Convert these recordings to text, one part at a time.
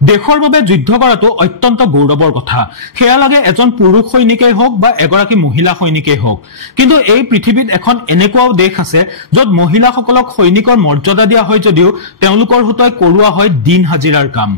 দেশৰ বাবে যুদ্ধ কৰাটো অত্যন্ত গৌৰৱৰ কথা। সেয়া লাগে এজন পুৰুষ সৈনিকেই হওক বা এগৰাকী মহিলা সৈনিকেই হওক। কিন্তু এই পৃথিৱীত এখন এনেকুৱাও দেশ আছে য'ত মহিলাসকলক সৈনিকৰ মৰ্যাদা দিয়া হয় যদিও তেওঁলোকৰ হতুৱাই কৰোৱা হয় দিন হাজিৰাৰ কাম।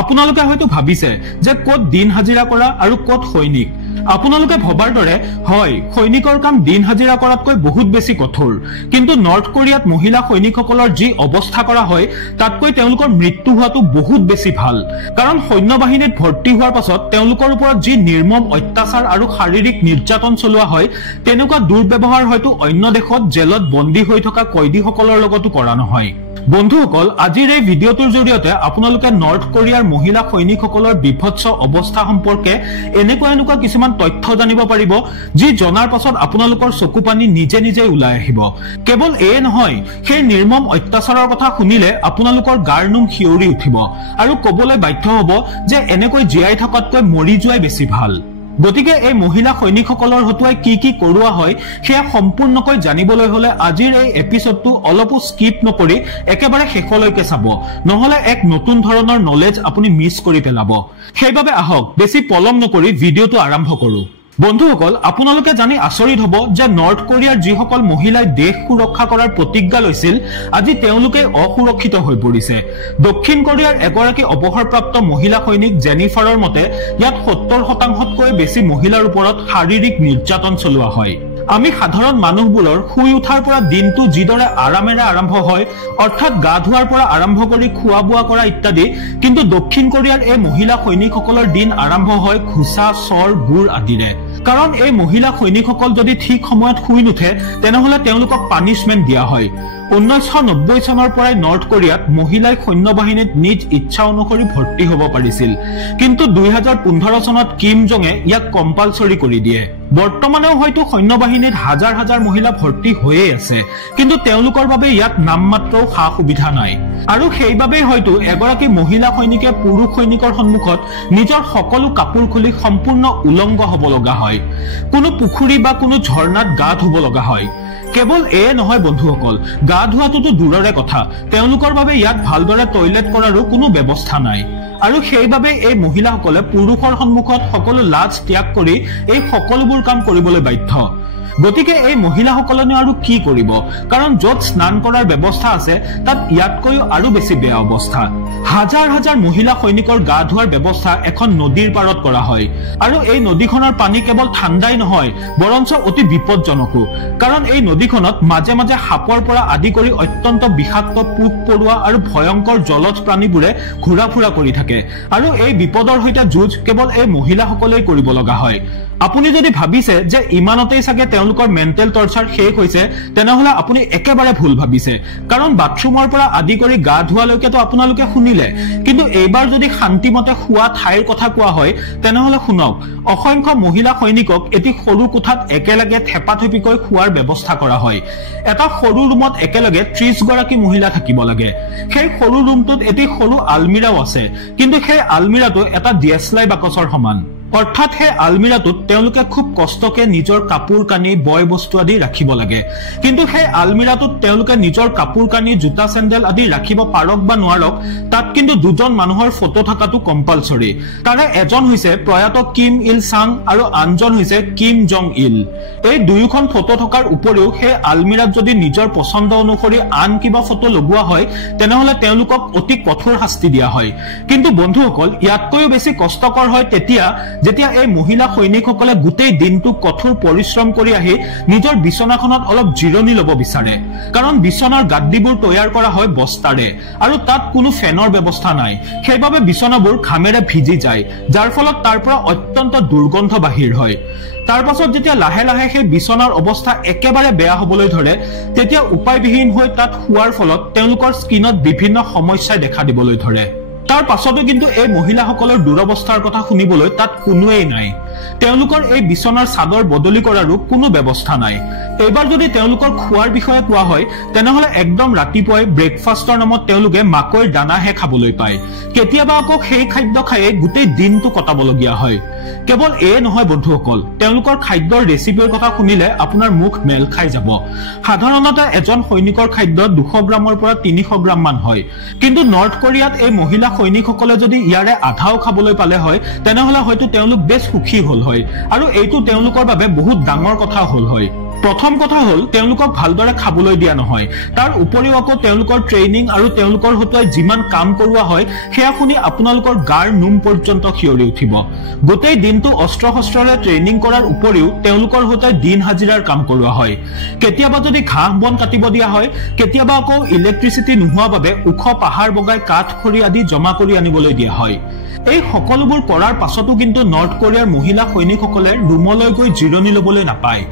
আপোনালোকে হয়তো ভাবিছে যে ক'ত দিন হাজিৰা কৰা আৰু ক'ত সৈনিক। আপোনালোকে ভবাৰ দৰে হয়, সৈনিকৰ কাম দিন হাজিৰা কৰাতকৈ বহুত বেছি কঠোৰ। কিন্তু নৰ্থ কোৰিয়াত মহিলা সৈনিকসকলৰ যি অৱস্থা কৰা হয় তাতকৈ তেওঁলোকৰ মৃত্যু হোৱাটো বহুত বেছি ভাল। কাৰণ সৈন্য বাহিনীত ভৰ্তি হোৱাৰ পাছত তেওঁলোকৰ ওপৰত যি নিৰ্মম অত্যাচাৰ আৰু শাৰীৰিক নিৰ্যাতন চলোৱা হয় তেনেকুৱা দুৰ্ব্যৱহাৰ হয়তো অন্য দেশত জেলত বন্দী হৈ থকা কয়দীসকলৰ লগতো কৰা নহয়। বন্ধুসকল, আজিৰ এই ভিডিঅ'টোৰ জৰিয়তে আপোনালোকে নৰ্থ কোৰিয়াৰ মহিলা সৈনিকসকলৰ বিভৎস অৱস্থা সম্পৰ্কে এনেকুৱা কিছুমান তথ্য জানিব পাৰিব যি জনাৰ পাছত আপোনালোকৰ চকু পানী নিজে নিজে ওলাই আহিব। কেৱল এয়ে নহয়, সেই নিৰ্মম অত্যাচাৰৰ কথা শুনিলে আপোনালোকৰ গাৰ নোম শিয়ৰি উঠিব আৰু কবলৈ বাধ্য হব যে এনেকৈ জীয়াই থকাতকৈ মৰি যোৱাই বেছি ভাল। গতিকে এই মহিলা সৈনিকসকলৰ হতুৱাই কি কৰোৱা হয় সেয়া সম্পূৰ্ণকৈ জানিবলৈ হলে আজিৰ এই এপিসোডটো অলপো স্কিপ নকৰি একেবাৰে শেষলৈকে চাব, নহলে এক নতুন ধৰণৰ নলেজ আপুনি মিছ কৰি পেলাব। সেইবাবে আহক বেছি পলম নকৰি ভিডিঅ'টো আৰম্ভ কৰো। বন্ধুসকল, আপোনালোকে জানি আচৰিত হব যে নৰ্থ কোৰিয়াৰ যিসকল মহিলাই দেশ সুৰক্ষা কৰাৰ প্ৰতিজ্ঞা লৈছিল আজি তেওঁলোকে অসুৰক্ষিত হৈ পৰিছে। দক্ষিণ কোৰিয়াৰ এগৰাকী অৱসৰপ্ৰাপ্ত মহিলা সৈনিক জেনিফাৰৰ মতে ইয়াত 70%তকৈ বেছি মহিলাৰ ওপৰত শাৰীৰিক নিৰ্যাতন চলোৱা হয়। আমি সাধাৰণ মানুহবোৰৰ শুই উঠাৰ পৰা দিনটো যিদৰে আৰামেৰে আৰম্ভ হয়, অৰ্থাৎ গা ধোৱাৰ পৰা আৰম্ভ কৰি খোৱা বোৱা কৰা ইত্যাদি, কিন্তু দক্ষিণ কোৰিয়াৰ এই মহিলা সৈনিকসকলৰ দিন আৰম্ভ হয় ঘোচা, চৰ, গুৰ আদিৰে। কাৰণ এই মহিলা সৈনিকসকল যদি ঠিক সময়ত শুই নুঠে তেনেহলে তেওঁলোকক পানিছমেণ্ট দিয়া হয়। 1990 চনৰ পৰাই নৰ্থ কোৰিয়াত মহিলাই সৈন্য বাহিনীত নিজ ইচ্ছা অনুসৰি ভৰ্তি হ'ব পাৰিছিল, কিন্তু 2015 চনত কিম জঙে ইয়াক কম্পালচৰি কৰি দিয়ে। বৰ্তমানেও হয়তো সৈন্য বাহিনীত হাজাৰ হাজাৰ মহিলা ভৰ্তি হৈয়ে আছে, কিন্তু তেওঁলোকৰ বাবে ইয়াত নামমাত্ৰও সা সুবিধা নাই। আৰু সেইবাবেই হয়তো এগৰাকী মহিলা সৈনিকে পুৰুষ সৈনিকৰ সন্মুখত নিজৰ সকলো কাপোৰ খুলি সম্পূৰ্ণ উলংগ হ'ব লগা হয়। কোনো পুখুৰী বা কোনো ঝৰ্ণাত গা ধুব লগা হয়। কেৱল এয়ে নহয় বন্ধুসকল, গা ধোৱাটোতো দূৰৰে কথা, তেওঁলোকৰ বাবে ইয়াত ভালদৰে টয়লেট কৰাৰো কোনো ব্যৱস্থা নাই। আৰু সেইবাবে এই মহিলাসকলে পুৰুষৰ সন্মুখত সকলো লাজ ত্যাগ কৰি এই সকলোবোৰ কাম কৰিবলৈ বাধ্য। গতিকে এই মহিলাসকলেনো আৰু কি কৰিব? কাৰণ য'ত স্নান কৰাৰ ব্যৱস্থা আছে তাত ইয়াতকৈও আৰু বেছি বেয়া অৱস্থা। হাজাৰ হাজাৰ মহিলা সৈনিকৰ গা ধোৱাৰ ব্যৱস্থা এখন নদীৰ পাৰত কৰা হয়। আৰু এই নদীখনৰ পানী কেৱল ঠাণ্ডাই নহয়, বৰঞ্চ অতি বিপদজনকো। কাৰণ এই নদীখনত মাজে মাজে সাপৰ পৰা আদি কৰি অত্যন্ত বিষাক্ত পোক পৰুৱা আৰু ভয়ংকৰ জলজ প্ৰাণীবোৰে ঘূৰা ফুৰা কৰি থাকে। আৰু এই বিপদৰ সৈতে যুঁজ কেৱল এই মহিলাসকলেই কৰিব লগা হয়। আপুনি যদি ভাবিছে যে ইমানতেই চাগে তেওঁলোকৰ মেণ্টেল টৰ্চাৰ শেষ হৈছে, তেনেহলে আপুনি একেবাৰে ভুল ভাবিছে। কাৰণ বাথৰুমৰ পৰা আদি কৰি গা ধোৱালৈকেতো আপোনালোকে শুনিলে, কিন্তু এইবাৰ যদি শান্তিমতে শোৱা ঠাইৰ কথা কোৱা হয় তেনেহলে শুনক, অসংখ্য মহিলা সৈনিকক এটি সৰু কোঠাত একেলগে থেপাথেপিকৈ শোৱাৰ ব্যৱস্থা কৰা হয়। এটা সৰু ৰুমত একেলগে 30 গৰাকী মহিলা থাকিব লাগে। সেই সৰু ৰুমটোত এটি সৰু আলমিৰাও আছে, কিন্তু সেই আলমিৰাটো এটা ডিএছলাই বাকচৰ সমান। অৰ্থাৎ সেই আলমিৰাটোত তেওঁলোকে খুব কষ্টকে নিজৰ কাপোৰ কানি, বয় বস্তু আদি ৰাখিব লাগে। কিন্তু সেই আলমিৰাটোত তেওঁলোকে নিজৰ কাপোৰ কানি, জোতা চেণ্ডেল আদি ৰাখিব পাৰক বা নোৱাৰক, তাত কিন্তু দুজন মানুহৰ ফটো থকাটো কম্পালচৰি। তাৰে এজন হৈছে প্ৰয়াত কিম ইল চাং আৰু আনজন হৈছে কিম জং ইল। এই দুয়োখন ফটো থকাৰ উপৰিও সেই আলমিৰাত যদি নিজৰ পছন্দ অনুসৰি আন কিবা ফটো লগোৱা হয় তেনেহলে তেওঁলোকক অতি কঠোৰ শাস্তি দিয়া হয়। কিন্তু বন্ধুসকল, ইয়াতকৈও বেছি কষ্টকৰ হয় যেতিয়া এই মহিলা সৈনিকসকলে গোটেই দিনটো কঠোৰ পৰিশ্ৰম কৰি আহি নিজৰ বিছনাখনত অলপ জিৰণি ল'ব বিচাৰে। কাৰণ বিছনাৰ গাদ্দিবোৰ তৈয়াৰ কৰা হয় বস্তাৰে আৰু তাত কোনো ফেনৰ ব্যৱস্থা নাই। সেইবাবে বিছনাবোৰ ঘামেৰে ভিজি যায়, যাৰ ফলত তাৰ পৰা অত্যন্ত দুৰ্গন্ধ বাহিৰ হয়। তাৰ পাছত যেতিয়া লাহে লাহে সেই বিছনাৰ অৱস্থা একেবাৰে বেয়া হবলৈ ধৰে, তেতিয়া উপায়বিহীন হৈ তাত শোৱাৰ ফলত তেওঁলোকৰ স্কিনত বিভিন্ন সমস্যাই দেখা দিবলৈ ধৰে। তাৰ পাছতো কিন্তু এই মহিলাসকলৰ দুৰৱস্থাৰ কথা শুনিবলৈ তাত কোনোৱেই নাই। তেওঁলোকৰ এই বিছনাৰ চাদৰ বদলি কৰাৰো কোনো ব্যৱস্থা নাই। এইবাৰ যদি তেওঁলোকৰ খোৱাৰ বিষয়ে কোৱা হয় তেনেহলে একদম ৰাতিপুৱাই ব্ৰেকফাষ্টৰ নামত তেওঁলোকে মাকৈৰ দানাহে খাবলৈ পায়। কেতিয়াবা আকৌ সেই খাদ্য খায়ে গোটেই দিনটো কটাবলগীয়া হয়। কেৱল এয়ে নহয় বন্ধুসকল, তেওঁলোকৰ খাদ্যৰ ৰেচিপিৰ কথা শুনিলে আপোনাৰ মুখ মেল খাই যাব। সাধাৰণতে এজন সৈনিকৰ খাদ্য 200 গ্ৰামৰ পৰা 300 গ্ৰাম মান হয়, কিন্তু নৰ্থ কোৰিয়াত এই মহিলা সৈনিকসকলে যদি ইয়াৰে আধাও খাবলৈ পালে হয় তেনেহলে হয়তো তেওঁলোক বেছ সুখী হল হয়, আৰু এইটো তেওঁলোকৰ বাবে বহুত ডাঙৰ কথা হল হয়। প্ৰথম কথা হল তেওঁলোকক ভালদৰে খাবলৈ দিয়া নহয়, তাৰ উপৰিও আকৌ তেওঁলোকৰ ট্ৰেইনিং আৰু তেওঁলোকৰ হতুৱাই যিমান কাম কৰোৱা হয় সেয়া শুনি আপোনালোকৰ গাৰ নোম পৰ্যন্ত শিয়ৰি উঠিব। গোটেই দিনটো অস্ত্ৰ শস্ত্ৰৰে ট্ৰেইনিং কৰাৰ উপৰিও তেওঁলোকৰ হতুৱাই দিন হাজিৰাৰ কাম কৰোৱা হয়। কেতিয়াবা যদি ঘাঁহ বন কাটিব দিয়া হয়, কেতিয়াবা আকৌ ইলেক্ট্ৰিচিটি নোহোৱাৰ বাবে ওখ পাহাৰ বগাই কাঠ খৰি আদি জমা কৰি আনিবলৈ দিয়া হয়। এই সকলোবোৰ কৰাৰ পাছতো কিন্তু নৰ্থ কোৰিয়াৰ মহিলা সৈনিকসকলে ৰুমলৈ গৈ জিৰণি লবলৈ নাপায়।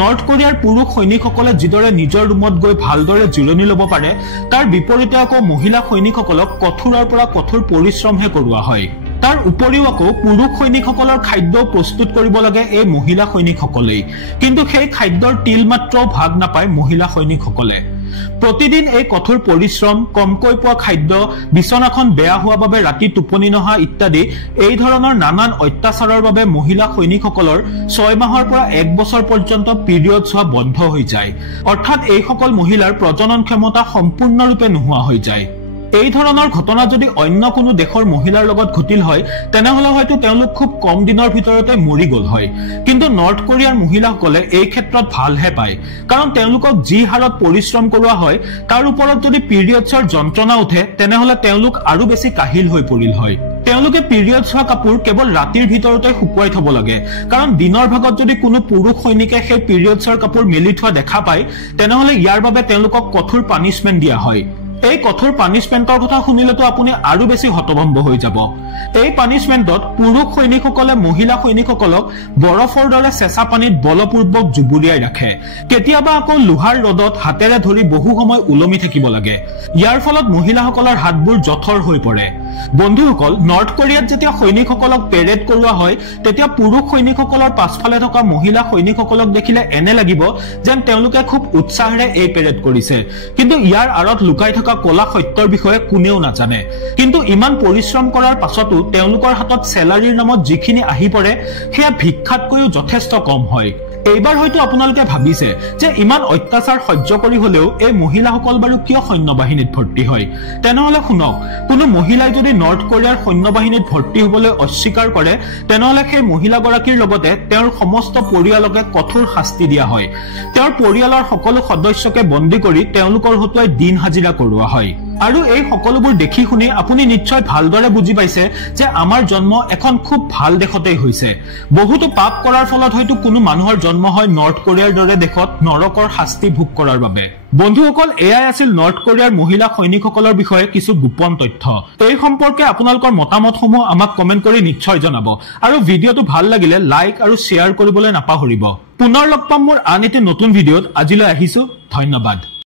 নৰ্থ কোৰিয়াৰ পুৰুষ সৈনিকসকলে যিদৰে নিজৰ ৰুমত গৈ ভালদৰে জিৰণি লব পাৰে, তাৰ বিপৰীতে আকৌ মহিলা সৈনিকসকলক কঠোৰৰ পৰা কঠোৰ পৰিশ্ৰমহে কৰোৱা হয়। তাৰ উপৰিও আকৌ পুৰুষ সৈনিকসকলৰ খাদ্য প্ৰস্তুত কৰিব লাগে এই মহিলা সৈনিকসকলেই, কিন্তু সেই খাদ্যৰ তিল মাত্ৰও ভাগ নাপায় মহিলা সৈনিকসকলে। প্ৰতিদিন এই কঠোৰ পৰিশ্ৰম, কমকৈ পোৱা খাদ্য, বিছনাখন বেয়া হোৱা বাবে ৰাতি টোপনি নহা ইত্যাদি এই ধৰণৰ নানান অত্যাচাৰৰ বাবে মহিলা সৈনিকসকলৰ 6 মাহৰ পৰা 1 বছৰ পৰ্যন্ত পিৰিয়ড হোৱা বন্ধ হৈ যায়, অৰ্থাৎ এইসকল মহিলাৰ প্ৰজনন ক্ষমতা সম্পূৰ্ণৰূপে নোহোৱা হৈ যায়। এই ধৰণৰ ঘটনা যদি অন্য কোনো দেশৰ মহিলাৰ লগত ঘটিল হয় তেনেহলে হয়তো তেওঁলোক খুব কম দিনৰ ভিতৰতে মৰি গল হয়, কিন্তু নৰ্থ কোৰিয়াৰ মহিলাসকলে এই ক্ষেত্ৰত ভালহে পায়, কাৰণ তেওঁলোকক যি হাৰত পৰিশ্ৰম কৰোৱা হয় তাৰ ওপৰত যদি পিৰিয়ডছৰ যন্ত্ৰণা উঠে তেনেহলে তেওঁলোক আৰু বেছি কাহিল হৈ পৰিল হয়। তেওঁলোকে পিৰিয়ডছ হোৱা কাপোৰ কেৱল ৰাতিৰ ভিতৰতে শুকুৱাই থব লাগে, কাৰণ দিনৰ ভাগত যদি কোনো পুৰুষ সৈনিকে সেই পিৰিয়ডছৰ কাপোৰ মেলি থোৱা দেখা পায় তেনেহলে ইয়াৰ বাবে তেওঁলোকক কঠোৰ পানিছমেণ্ট দিয়া হয়। এই কঠোৰ পানিছমেণ্টৰ কথা শুনিলেতো আপুনি আৰু বেছি হতভম্ব হৈ যাব। এই পানিছমেণ্টত পুৰুষ সৈনিকসকলে মহিলা সৈনিকসকলক বৰফৰ দৰে চেঁচা পানীত বলপূৰ্বক জুবুৰিয়াই ৰাখে। কেতিয়াবা আকৌ লোহাৰ ৰদত হাতেৰে ধৰি বহু সময় ওলমি থাকিব লাগে। ইয়াৰ ফলত মহিলাসকলৰ হাতবোৰ জঠৰ হৈ পৰে। বন্ধুসকল, নৰ্থ কোৰিয়াত যেতিয়া সৈনিকসকলক পেৰেড কৰোৱা হয় তেতিয়া পুৰুষ সৈনিকসকলৰ পাছফালে থকা মহিলা সৈনিকসকলক দেখিলে এনে লাগিব যেন তেওঁলোকে খুব উৎসাহেৰে এই পেৰেড কৰিছে, কিন্তু ইয়াৰ আঁৰত লুকাই থকা কলা সত্যৰ বিষয়ে কোনেও নাজানে। কিন্তু ইমান পৰিশ্ৰম কৰাৰ পাছতো তেওঁলোকৰ হাতত চেলাৰীৰ নামত যিখিনি আহি পৰে সেয়া ভিক্ষাতকৈও যথেষ্ট কম হয়। এইবাৰ হয়তো আপোনালোকে ভাবিছে যে ইমান অত্যাচাৰ সহ্য কৰি হলেও এই মহিলাসকল বাৰু কিয় সৈন্যবাহিনীত ভৰ্তি হয়। তেনেহলে শুনক, কোনো মহিলাই যদি নৰ্থ কোৰিয়াৰ সৈন্যবাহিনীত ভৰ্তি হবলৈ অস্বীকাৰ কৰে তেনেহলে সেই মহিলাগৰাকীৰ লগতে তেওঁৰ সমস্ত পৰিয়ালকে কঠোৰ শাস্তি দিয়া হয়। তেওঁৰ পৰিয়ালৰ সকলো সদস্যকে বন্দী কৰি তেওঁলোকৰ হতুৱাই দিন হাজিৰা কৰোৱা হয়। আৰু এই সকলোবোৰ দেখি শুনি আপুনি নিশ্চয় ভালদৰে বুজি পাইছে যে আমাৰ জন্ম এখন খুব ভাল দেশতেই হৈছে। বহুতো পাপ কৰাৰ ফলত হয়তো কোনো মানুহৰ জন্ম হয় নৰ্থ কোৰিয়াৰ দৰে দেশত নৰকৰ শাস্তি ভোগ কৰাৰ বাবে। বন্ধুসকল, এয়াই আছিল নৰ্থ কোৰিয়াৰ মহিলা সৈনিকসকলৰ বিষয়ে কিছু গোপন তথ্য। এই সম্পৰ্কে আপোনালোকৰ মতামতসমূহ আমাক কমেন্ট কৰি নিশ্চয় জনাব, আৰু ভিডিঅ'টো ভাল লাগিলে লাইক আৰু শ্বেয়াৰ কৰিবলৈ নাপাহৰিব। পুনৰ লগ পাম মোৰ আন এটি নতুন ভিডিঅ'ত। আজিলৈ আহিছো, ধন্যবাদ।